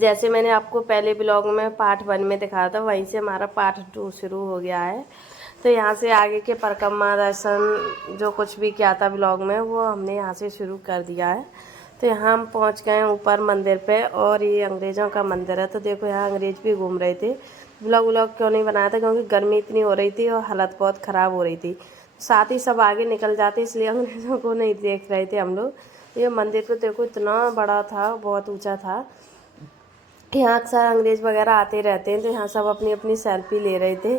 जैसे मैंने आपको पहले ब्लॉग में पार्ट 1 में दिखाया था, वहीं से हमारा पार्ट 2 शुरू हो गया है। तो यहाँ से आगे के परिक्रमा दर्शन जो कुछ भी किया था ब्लॉग में, वो हमने यहाँ से शुरू कर दिया है। तो यहाँ हम पहुँच गए हैं ऊपर मंदिर पे, और ये अंग्रेज़ों का मंदिर है। तो देखो यहाँ अंग्रेज़ भी घूम रहे थे। ब्लॉग क्यों नहीं बनाया था, क्योंकि गर्मी इतनी हो रही थी और हालत बहुत ख़राब हो रही थी। साथ ही सब आगे निकल जाते, इसलिए अंग्रेज़ों को नहीं देख रहे थे हम लोग। ये मंदिर तो देखो इतना बड़ा था, बहुत ऊंचा था। यहाँ अक्सर अंग्रेज़ वगैरह आते रहते हैं। तो यहाँ सब अपनी अपनी सेल्फी ले रहे थे,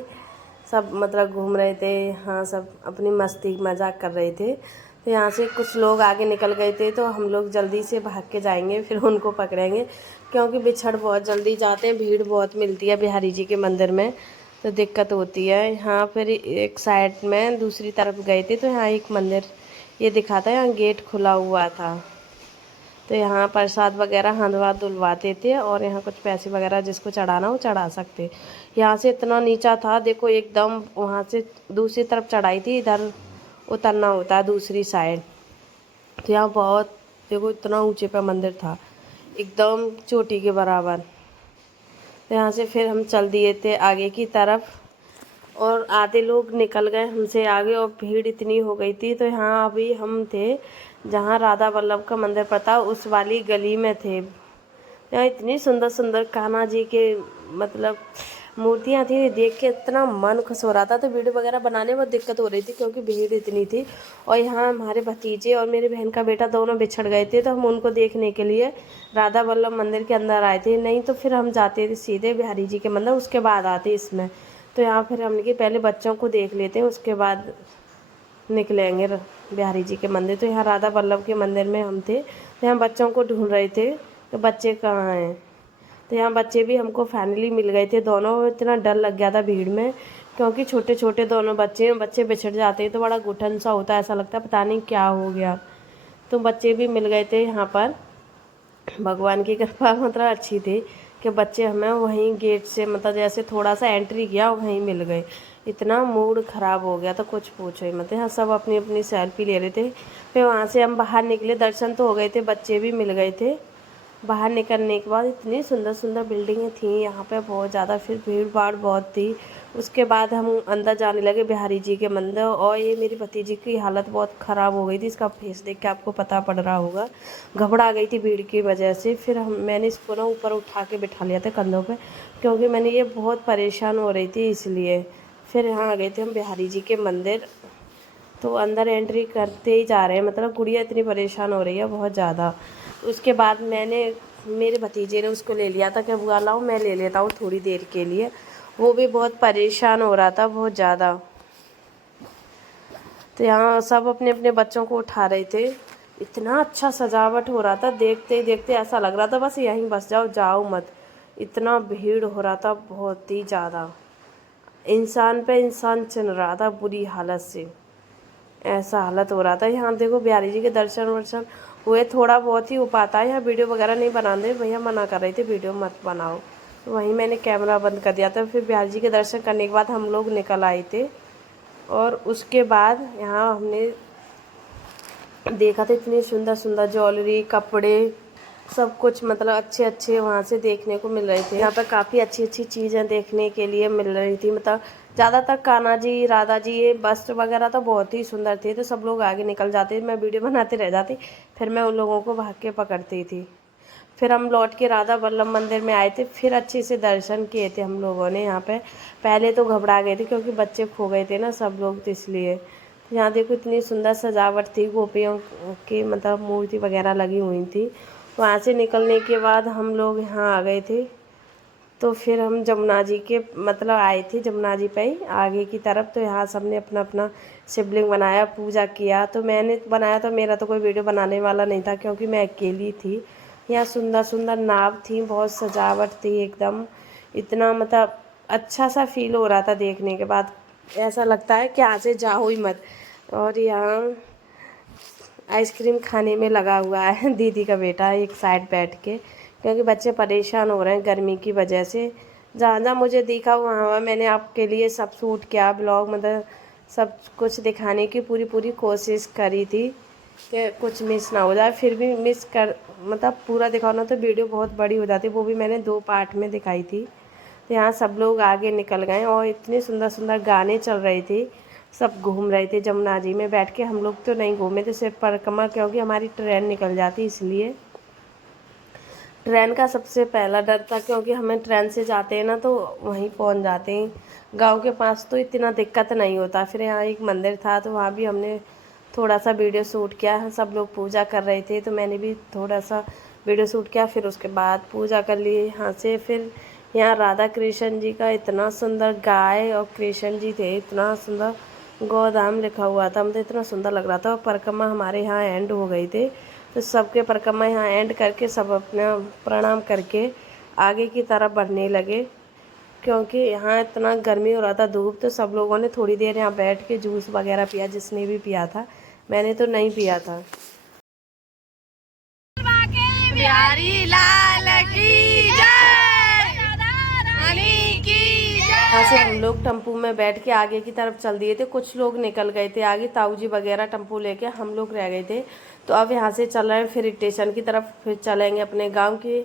सब मतलब घूम रहे थे। हाँ, सब अपनी मस्ती मजाक कर रहे थे। तो यहाँ से कुछ लोग आगे निकल गए थे, तो हम लोग जल्दी से भाग के जाएंगे, फिर उनको पकड़ेंगे, क्योंकि बिछड़ बहुत जल्दी जाते हैं, भीड़ बहुत मिलती है बिहारी जी के मंदिर में, तो दिक्कत होती है। यहाँ फिर एक साइड में दूसरी तरफ गए थे, तो यहाँ एक मंदिर ये दिखा था, यहाँ गेट खुला हुआ था। तो यहाँ प्रसाद वगैरह हाथ वाथ धुलवाते थे, और यहाँ कुछ पैसे वगैरह जिसको चढ़ाना वो चढ़ा सकते। यहाँ से इतना नीचा था, देखो एकदम वहाँ से दूसरी तरफ चढ़ाई थी, इधर उतरना होता है दूसरी साइड। तो यहाँ बहुत देखो इतना ऊंचे पे मंदिर था, एकदम चोटी के बराबर। तो यहाँ से फिर हम चल दिए थे आगे की तरफ, और आधे लोग निकल गए हमसे आगे, और भीड़ इतनी हो गई थी। तो यहाँ अभी हम थे जहाँ राधा वल्लभ का मंदिर पता, उस वाली गली में थे। यहाँ इतनी सुंदर सुंदर कान्हा जी के मतलब मूर्तियाँ थी, देख के इतना मन खुश हो रहा था। तो वीडियो वगैरह बनाने में दिक्कत हो रही थी, क्योंकि भीड़ इतनी थी। और यहाँ हमारे भतीजे और मेरी बहन का बेटा दोनों बिछड़ गए थे, तो हम उनको देखने के लिए राधा वल्लभ मंदिर के अंदर आए थे। नहीं तो फिर हम जाते थे सीधे बिहारी जी के मंदिर, उसके बाद आते इसमें। तो यहाँ फिर हमने कि पहले बच्चों को देख लेते हैं, उसके बाद निकलेंगे बिहारी जी के मंदिर। तो यहाँ राधा वल्लभ के मंदिर में हम थे, तो यहाँ बच्चों को ढूंढ रहे थे, तो बच्चे कहाँ हैं। तो यहाँ बच्चे भी हमको फाइनली मिल गए थे दोनों। इतना डर लग गया था भीड़ में, क्योंकि छोटे छोटे दोनों बच्चे बिछड़ जाते हैं तो बड़ा घुटन सा होता है, ऐसा लगता है पता नहीं क्या हो गया। तो बच्चे भी मिल गए थे यहाँ पर। भगवान की कृपा मतलब अच्छी थी कि बच्चे हमें वहीं गेट से मतलब जैसे थोड़ा सा एंट्री किया वहीं मिल गए। इतना मूड ख़राब हो गया तो कुछ पूछो ही मत। यहाँ सब अपनी अपनी सेल्फी ले रहे थे। फिर वहाँ से हम बाहर निकले, दर्शन तो हो गए थे, बच्चे भी मिल गए थे। बाहर निकलने के बाद इतनी सुंदर सुंदर बिल्डिंगें थी यहाँ पे, बहुत ज़्यादा। फिर भीड़ भाड़ बहुत थी। उसके बाद हम अंदर जाने लगे बिहारी जी के मंदिर, और ये मेरी भतीजी की हालत बहुत ख़राब हो गई थी। इसका फेस देख के आपको पता पड़ रहा होगा, घबरा गई थी भीड़ की वजह से। फिर मैंने इसको ना ऊपर उठा के बिठा लिया था कंधों पे, क्योंकि मैंने ये बहुत परेशान हो रही थी इसलिए। फिर यहाँ आ गए थे हम बिहारी जी के मंदिर। तो अंदर एंट्री करते ही जा रहे हैं, मतलब गुड़िया इतनी परेशान हो रही है बहुत ज़्यादा। उसके बाद मेरे भतीजे ने उसको ले लिया था कि बुआ लाओ मैं ले लेता हूँ थोड़ी देर के लिए। वो भी बहुत परेशान हो रहा था बहुत ज़्यादा। तो यहाँ सब अपने अपने बच्चों को उठा रहे थे। इतना अच्छा सजावट हो रहा था, देखते ही देखते ऐसा लग रहा था बस यहीं बस जाओ, जाओ मत। इतना भीड़ हो रहा था बहुत ही ज़्यादा, इंसान पे इंसान चल रहा था बुरी हालत से, ऐसा हालत हो रहा था। यहाँ देखो बिहारी जी के दर्शन वर्शन हुए, थोड़ा बहुत ही हो पाता है। यहाँ वीडियो वगैरह नहीं बनाते, भैया मना कर रहे थे वीडियो मत बनाओ, तो वहीं मैंने कैमरा बंद कर दिया था। फिर बिहारी जी के दर्शन करने के बाद हम लोग निकल आए थे, और उसके बाद यहाँ हमने देखा था इतनी सुंदर सुंदर ज्वेलरी, कपड़े, सब कुछ मतलब अच्छे अच्छे वहाँ से देखने को मिल रहे थे। यहाँ पर काफ़ी अच्छी अच्छी चीज़ें देखने के लिए मिल रही थी। मतलब ज़्यादातर कान्हा जी, राधा जी, ये वस्त्र वगैरह तो बहुत ही सुंदर थे। तो सब लोग आगे निकल जाते, मैं वीडियो बनाते रह जाती, फिर मैं उन लोगों को भाग के पकड़ती थी। फिर हम लौट के राधा वल्लभ मंदिर में आए थे, फिर अच्छे से दर्शन किए थे हम लोगों ने यहाँ पे। पहले तो घबरा गए थे, क्योंकि बच्चे खो गए थे ना सब लोग, तो इसलिए। यहाँ देखो इतनी सुंदर सजावट थी, गोपियों की मतलब मूर्ति वगैरह लगी हुई थी। वहाँ से निकलने के बाद हम लोग यहाँ आ गए थे। तो फिर हम जमुना जी के मतलब आए थे, जमुना जी पे ही आगे की तरफ। तो यहाँ सबने अपना अपना शिवलिंग बनाया, पूजा किया। तो मैंने बनाया, तो मेरा तो कोई वीडियो बनाने वाला नहीं था, क्योंकि मैं अकेली थी। यहाँ सुंदर सुंदर नाव थी, बहुत सजावट थी एकदम। इतना मतलब अच्छा सा फील हो रहा था देखने के बाद, ऐसा लगता है कि यहाँ से जाओ ही मत। और यहाँ आइसक्रीम खाने में लगा हुआ है दीदी का बेटा एक साइड बैठ के, क्योंकि बच्चे परेशान हो रहे हैं गर्मी की वजह से। जहाँ जहाँ मुझे दिखा वहाँ मैंने आपके लिए सब शूट किया, ब्लॉग मतलब सब कुछ दिखाने की पूरी पूरी कोशिश करी थी। कि कुछ मिस ना हो जाए। फिर भी मिस कर मतलब पूरा दिखाना तो वीडियो बहुत बड़ी हो जाती, वो भी मैंने 2 पार्ट में दिखाई थी। तो यहाँ सब लोग आगे निकल गए और इतने सुंदर सुंदर गाने चल रहे थे, सब घूम रहे थे जमुना जी में बैठ के। हम लोग तो नहीं घूमे थे, सिर्फ परिक्रमा, क्योंकि हमारी ट्रेन निकल जाती इसलिए। ट्रेन का सबसे पहला डर था, क्योंकि हमें ट्रेन से जाते हैं ना तो वहीं पहुंच जाते हैं। गांव के पास तो इतना दिक्कत नहीं होता। फिर यहाँ एक मंदिर था तो वहाँ भी हमने थोड़ा सा वीडियो शूट किया। सब लोग पूजा कर रहे थे तो मैंने भी थोड़ा सा वीडियो शूट किया। फिर उसके बाद पूजा कर लिए यहाँ से। फिर यहाँ राधा कृष्ण जी का इतना सुंदर गाय और कृष्ण जी थे, इतना सुंदर गोधाम लिखा हुआ था, मुझे इतना सुंदर लग रहा था। और परिक्रमा हमारे यहाँ एंड हो गई थी, तो सबके परिक्रमा यहाँ एंड करके सब अपना प्रणाम करके आगे की तरफ बढ़ने लगे। क्योंकि यहाँ इतना गर्मी हो रहा था, धूप, तो सब लोगों ने थोड़ी देर यहाँ बैठ के जूस वगैरह पिया, जिसने भी पिया था। मैंने तो नहीं पिया था। बिहारी लाल की जय, यहाँ से हम लोग टेम्पू में बैठ के आगे की तरफ चल दिए थे। कुछ लोग निकल गए थे आगे, ताऊ जी वगैरह टेम्पू लेके, हम लोग रह गए थे। तो अब यहाँ से चल रहे हैं फिर स्टेशन की तरफ, फिर चलेंगे अपने गांव की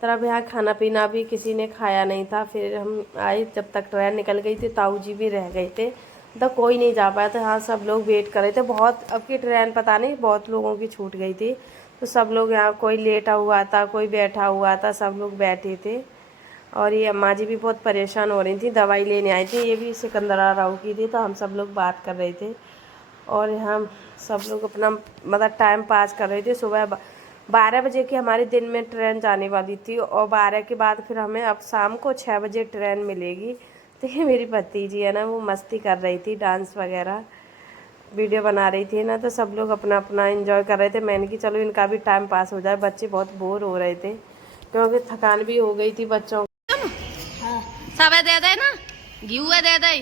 तरफ। यहाँ खाना पीना भी किसी ने खाया नहीं था। फिर हम आए, जब तक ट्रेन निकल गई थी, ताऊ जी भी रह गए थे, तो कोई नहीं जा पाया था। हाँ, सब लोग वेट कर रहे थे। बहुत अब की ट्रेन पता नहीं बहुत लोगों की छूट गई थी, तो सब लोग यहाँ, कोई लेटा हुआ था, कोई बैठा हुआ था, सब लोग बैठे थे। और ये अम्मा जी भी बहुत परेशान हो रही थी, दवाई लेने आई थी। ये भी सिकंदरा राव की थी, तो हम सब लोग बात कर रहे थे। और हम सब लोग अपना मतलब टाइम पास कर रहे थे। सुबह 12 बजे की हमारे दिन में ट्रेन जाने वाली थी, और 12 के बाद फिर हमें अब शाम को 6 बजे ट्रेन मिलेगी। तो ये मेरी भतीजी है ना, वो मस्ती कर रही थी, डांस वगैरह वीडियो बना रही थी ना, तो सब लोग अपना अपना एंजॉय कर रहे थे। मैंने कि चलो इनका भी टाइम पास हो जाए, बच्चे बहुत बोर हो रहे थे, क्योंकि थकान भी हो गई थी बच्चों। सब दे दे ना, घी दे दे।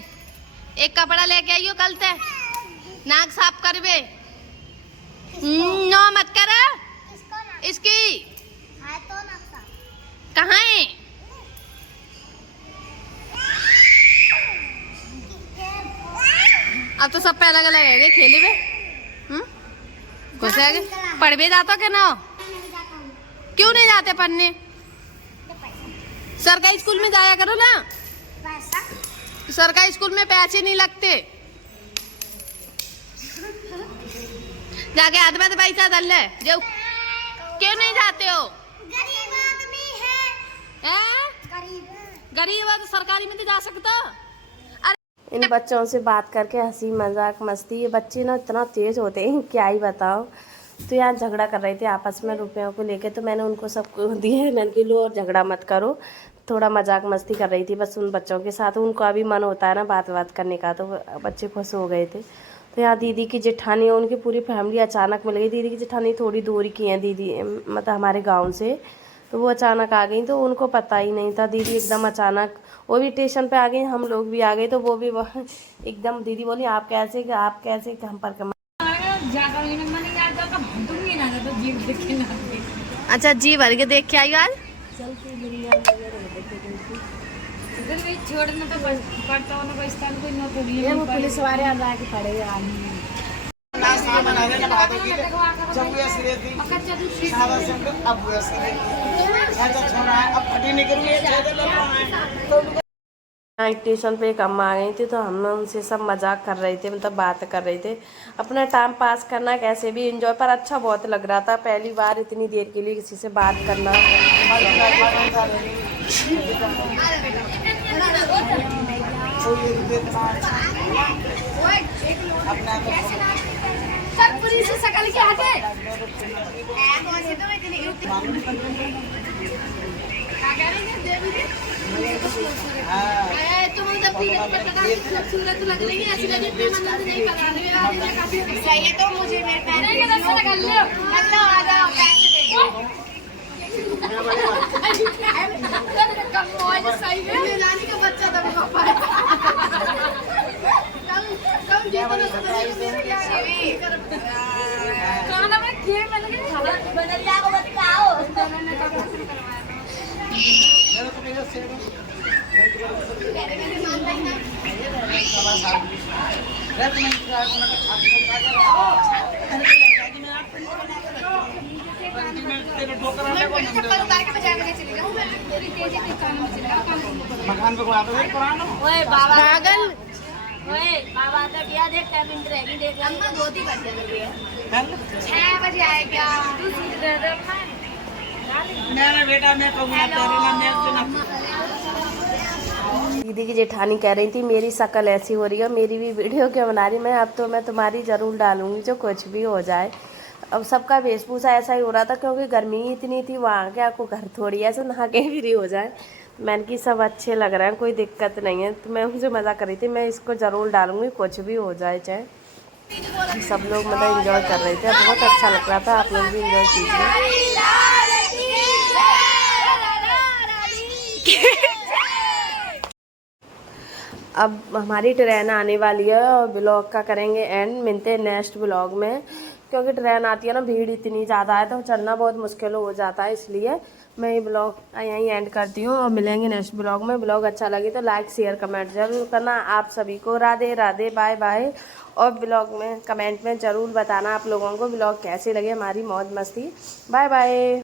एक कपड़ा लेके आइयो कल से, नाक साफ करबे। नो मत कर इसकी। कहाँ है? अब तो सब पे अलग अलग है खेले में। कुछ आगे पढ़वे जाता क्या ना? क्यों नहीं जाते पढ़ने? सरकारी स्कूल में जाया करो ना। सरकारी स्कूल में पैसे नहीं लगते। जाके हाथ में पैसा डाल ले जो। क्यों नहीं जाते हो? गरीब आदमी है। गरीब है तो सरकारी में नहीं जा सकता। इन बच्चों से बात करके हंसी मजाक मस्ती, ये बच्चे ना इतना तेज होते हैं, क्या ही बताओ। तो यहाँ झगड़ा कर रहे थे आपस में रुपयों को लेके, तो मैंने उनको सबको दिए, मैंने कहा लो और झगड़ा मत करो। थोड़ा मजाक मस्ती कर रही थी बस उन बच्चों के साथ। उनको अभी मन होता है ना बात करने का, तो बच्चे खुश हो गए थे। तो यहाँ दीदी की जेठानी है, उनकी पूरी फैमिली अचानक मिल गई। दीदी की जेठानी थोड़ी दूर की हैं, दीदी मतलब हमारे गाँव से, तो वो अचानक आ गई, तो उनको पता ही नहीं था। दीदी एकदम अचानक, वो भी स्टेशन पे आ गई, हम लोग भी आ गए, तो वो भी एकदम दीदी बोली आप कैसे हम पर कमा। अच्छा जी भर के देख के आई आज। छोड़ना तो पड़ता होना कोई स्थान कोई न पुलिस वो पुलिस वाले आ के पड़े नाश्ता बना देना भादों की जमुया सिरे थी सादा से अब वैसे ऐसा छोड़ा है अब फटी नहीं करूंगी। स्टेशन पे एक अम्मा आ गई थी, तो हम उनसे सब मजाक कर रहे थे, मतलब बात कर रहे थे, अपना टाइम पास करना कैसे भी एंजॉय। पर अच्छा बहुत लग रहा था, पहली बार इतनी देर के लिए किसी से बात करना। पुलिस सकल के हटे। तुम खूबसूरत लग रही है, ऐसी लगी नहीं पता। ये तो मुझे मेरे पैर आ जाओ पैसे दे सही है नानी का बच्चा तभी हो पाए। चप्पल उतार के बजाय में चली जाऊँ तेरी तेजी के कान में चला मकान पे कोई आता है पुराना ओए बाबा पागल ओए बाबा तो दिया देख टाइमिंग रहेगी देख अम्मा धोती कर दे रही है 6 बजे आएगा तू सीट दे दे मेरा बेटा मैं कहूँगा तेरे नाम मैं सुना दीदी की जेठानी कह रही थी मेरी शक्ल ऐसी हो रही है, मेरी भी वीडियो क्यों बना रही। मैं अब तो मैं तुम्हारी ज़रूर डालूंगी जो कुछ भी हो जाए। अब सबका वेशभूषा ऐसा ही हो रहा था क्योंकि गर्मी इतनी थी, वहाँ के आपको घर थोड़ी ऐसे नहा के फ्री हो जाए। मैंने कि सब अच्छे लग रहे हैं, कोई दिक्कत नहीं है। तो मैं मुझे मज़ा कर रही थी, मैं इसको ज़रूर डालूंगी कुछ भी हो जाए चाहे। सब लोग मतलब इंजॉय कर रहे थे, बहुत अच्छा लग रहा था। आप लोग भी इंजॉय कीजिए। अब हमारी ट्रेन आने वाली है और ब्लॉग का करेंगे एंड। मिलते हैं नेक्स्ट ब्लॉग में, क्योंकि ट्रेन आती है ना, भीड़ इतनी ज़्यादा है तो चलना बहुत मुश्किल हो जाता है। इसलिए मैं ये ब्लॉग यहीं एंड करती हूँ और मिलेंगे नेक्स्ट ब्लॉग में। ब्लॉग अच्छा लगे तो लाइक शेयर कमेंट जरूर करना। आप सभी को राधे राधे, बाय बाय। और ब्लॉग में कमेंट में ज़रूर बताना आप लोगों को ब्लॉग कैसे लगे, हमारी मौज मस्ती। Bye bye.